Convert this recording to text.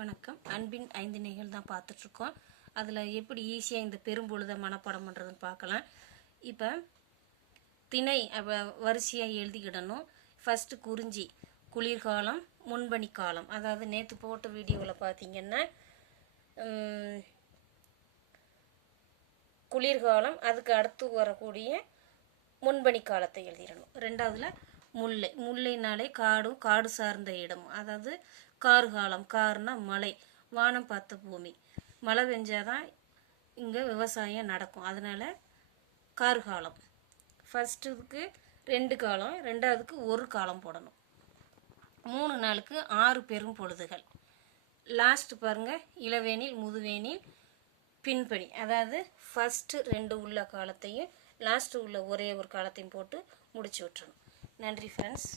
வணக்கம். அன்பின் ஐந்து நிகழ் தான் பார்த்துட்ருக்கோம். அதில் எப்படி ஈஸியாக இந்த பெரும்பொழுதை மனப்பாடம் பண்ணுறதுன்னு பார்க்கலாம். இப்போ திணை வரிசையாக எழுதிக்கிடணும். ஃபஸ்ட்டு குறிஞ்சி குளிர்காலம் முன்பணி காலம். அதாவது நேற்று போட்ட வீடியோவில் பார்த்தீங்கன்னா குளிர்காலம் அதுக்கு அடுத்து வரக்கூடிய முன்பணி காலத்தை எழுதிடணும். ரெண்டாவதுல முல்லை. முல்லைனாலே காடும் காடு சார்ந்த இடம் அதாவது கார் காலம் கார்னா மழை வானம் பார்த்த பூமி. மழை பெஞ்சாதான் இங்கே விவசாயம் நடக்கும். அதனால் கார்காலம். ஃபஸ்ட்டுக்கு ரெண்டு காலம் ரெண்டாவதுக்கு ஒரு காலம் போடணும். மூணு நாளுக்கு ஆறு பெரும் பொழுதுகள். லாஸ்ட் பாருங்கள் இளவேனில் முதுவேனில் பின்பணி அதாவது ஃபஸ்ட்டு ரெண்டு உள்ள காலத்தையும் லாஸ்ட்டு உள்ள ஒரே ஒரு காலத்தையும் போட்டு முடிச்சு விட்டுறணும். நன்றி ஃப்ரெண்ட்ஸ்